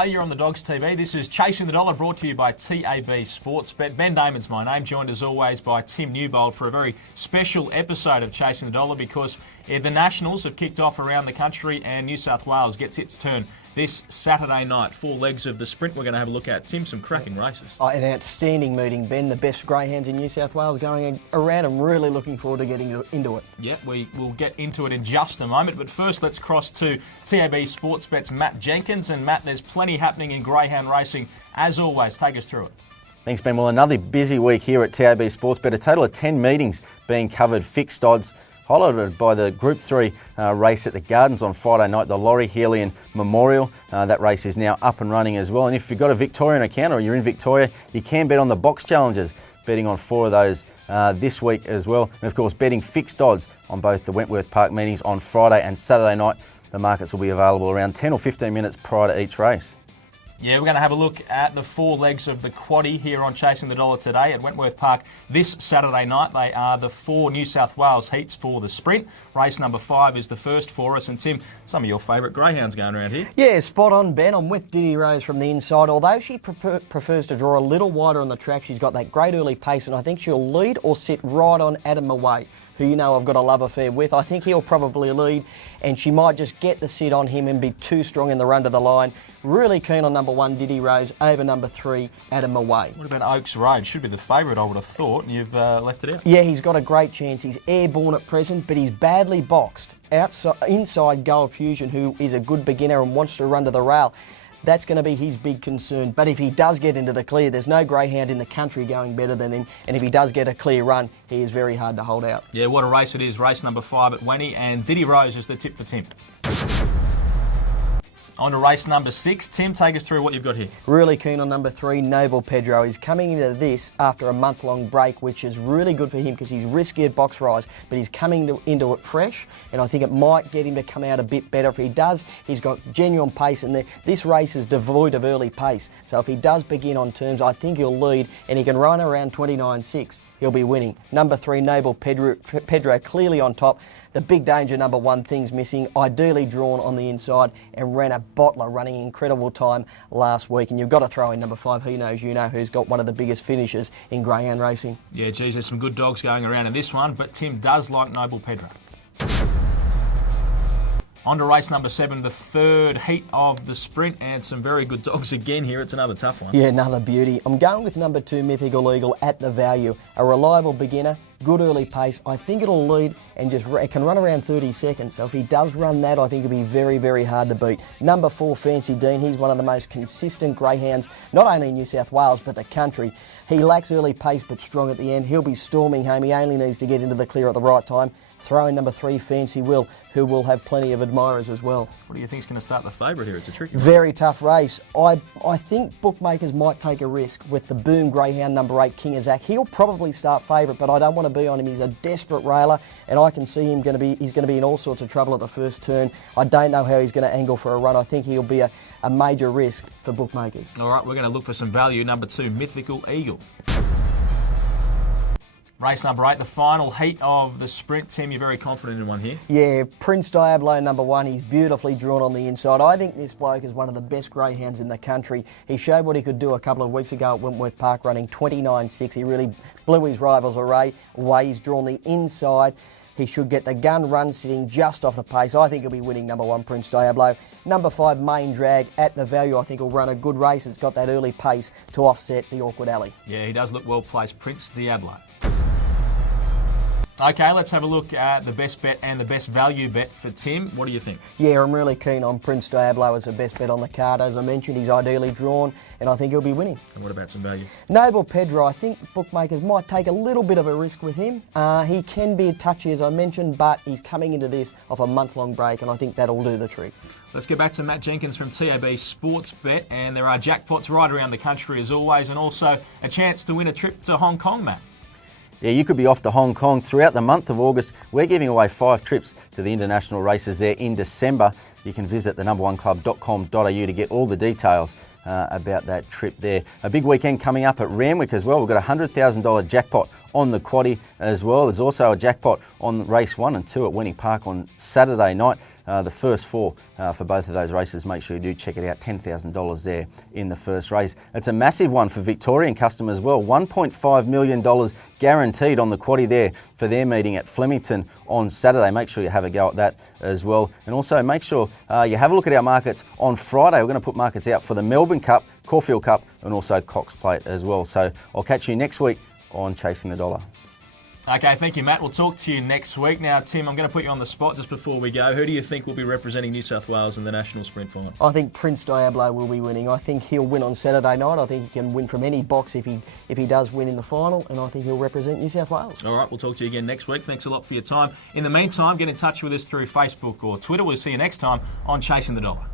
Hello, you're on the Dogs TV. This is Chasing the Dollar, brought to you by TAB Sportsbet. Ben Damon's my name, joined as always by Tim Newbold for a very special episode of Chasing the Dollar because the Nationals have kicked off around the country and New South Wales gets its turn this Saturday night. 4 legs of the sprint we're going to have a look at. Tim, some cracking races. An outstanding meeting, Ben. The best greyhounds in New South Wales going around. I'm really looking forward to getting into it. Yeah, we will get into it in just a moment. But first, let's cross to TAB Sportsbet's Matt Jenkins. And Matt, there's plenty happening in greyhound racing. As always, take us through it. Thanks, Ben. Well, another busy week here at TAB Sportsbet. A total of 10 meetings being covered, fixed odds, highlighted by the Group 3 race at the Gardens on Friday night, the Laurie Healian Memorial. That race is now up and running as well. And if you've got a Victorian account or you're in Victoria, you can bet on the box challenges, betting on 4 of those this week as well. And of course, betting fixed odds on both the Wentworth Park meetings on Friday and Saturday night. The markets will be available around 10 or 15 minutes prior to each race. Yeah, we're going to have a look at the 4 legs of the quaddie here on Chasing the Dollar today at Wentworth Park this Saturday night. They are the 4 New South Wales heats for the sprint. Race number 5 is the first for us. And Tim, some of your favourite greyhounds going around here. Yeah, spot on, Ben. I'm with Diddy Rose from the inside. Although she prefers to draw a little wider on the track, she's got that great early pace, and I think she'll lead or sit right on Adam Away, who you know I've got a love affair with. I think he'll probably lead, and she might just get the sit on him and be too strong in the run to the line. Really keen on number 1, Diddy Rose, over number 3, Adam Away. What about Oaks Road? Should be the favourite, I would have thought, and you've left it out. Yeah, he's got a great chance. He's airborne at present, but he's badly boxed. Inside Gold Fusion, who is a good beginner and wants to run to the rail. That's going to be his big concern. But if he does get into the clear, there's no greyhound in the country going better than him. And if he does get a clear run, he is very hard to hold out. Yeah, what a race it is. Race number 5 at Wenny. And Diddy Rose is the tip for Tim. On to race number 6. Tim, take us through what you've got here. Really keen on number 3, Noble Pedro. He's coming into this after a month-long break, which is really good for him because he's risky at box rise, but he's coming into it fresh, and I think it might get him to come out a bit better. If he does, he's got genuine pace, and this race is devoid of early pace. So if he does begin on terms, I think he'll lead, and he can run around 29.6. He'll be winning. Number 3, Noble Pedro clearly on top. The big danger, number 1, Things Missing, ideally drawn on the inside, and ran a bottler running incredible time last week. And you've got to throw in number 5, He Knows You Know, who's got one of the biggest finishes in greyhound racing. Yeah, geez, there's some good dogs going around in this one, but Tim does like Noble Pedro. On to race number 7, the 3rd heat of the sprint, and some very good dogs again here. It's another tough one. Yeah, another beauty. I'm going with number 2, Mythical Eagle, at the value. A reliable beginner, good early pace. I think it'll lead and it can run around 30 seconds. So if he does run that, I think it'll be very, very hard to beat. Number 4, Fancy Dean. He's one of the most consistent greyhounds, not only in New South Wales, but the country. He lacks early pace, but strong at the end. He'll be storming home. He only needs to get into the clear at the right time. Throw in number 3, Fancy Will, who will have plenty of admirers as well. What do you think is going to start the favourite here? It's a tricky one. Very tough race. I think bookmakers might take a risk with the boom greyhound number 8, King of Zach. He'll probably start favourite, but I don't want to be on him. He's a desperate railer, and I can see him he's going to be in all sorts of trouble at the first turn. I don't know how he's going to angle for a run. I think he'll be a major risk for bookmakers. All right, we're going to look for some value. Number 2, Mythical Eagle. Race number 8, the final heat of the sprint. Tim, you're very confident in one here. Yeah, Prince Diablo, number 1. He's beautifully drawn on the inside. I think this bloke is one of the best greyhounds in the country. He showed what he could do a couple of weeks ago at Wentworth Park, running 29.6. He really blew his rivals away. He's drawn the inside. He should get the gun run sitting just off the pace. I think he'll be winning number 1, Prince Diablo. Number 5, Main Drag, at the value. I think he'll run a good race. It's got that early pace to offset the awkward alley. Yeah, he does look well placed, Prince Diablo. Okay, let's have a look at the best bet and the best value bet for Tim. What do you think? Yeah, I'm really keen on Prince Diablo as the best bet on the card. As I mentioned, he's ideally drawn, and I think he'll be winning. And what about some value? Noble Pedro, I think bookmakers might take a little bit of a risk with him. He can be touchy, as I mentioned, but he's coming into this off a month-long break, and I think that'll do the trick. Let's get back to Matt Jenkins from TAB Sportsbet, and there are jackpots right around the country as always, and also a chance to win a trip to Hong Kong, Matt. Yeah, you could be off to Hong Kong throughout the month of August. We're giving away 5 trips to the international races there in December. You can visit the1club.com.au to get all the details about that trip there. A big weekend coming up at Randwick as well. We've got a $100,000 jackpot on the quaddie as well. There's also a jackpot on race 1 and 2 at Wentworth Park on Saturday night. The first 4 for both of those races, make sure you do check it out. $10,000 there in the first race. It's a massive one for Victorian customers as well. $1.5 million guaranteed on the quaddie there for their meeting at Flemington on Saturday. Make sure you have a go at that as well. And also make sure you have a look at our markets on Friday. We're going to put markets out for the Melbourne Cup, Caulfield Cup and also Cox Plate as well. So I'll catch you next week on Chasing the Dollar. Okay, thank you, Matt. We'll talk to you next week. Now, Tim, I'm going to put you on the spot just before we go. Who do you think will be representing New South Wales in the National Sprint Final? I think Prince Diablo will be winning. I think he'll win on Saturday night. I think he can win from any box if he does win in the final, and I think he'll represent New South Wales. All right, we'll talk to you again next week. Thanks a lot for your time. In the meantime, get in touch with us through Facebook or Twitter. We'll see you next time on Chasing the Dollar.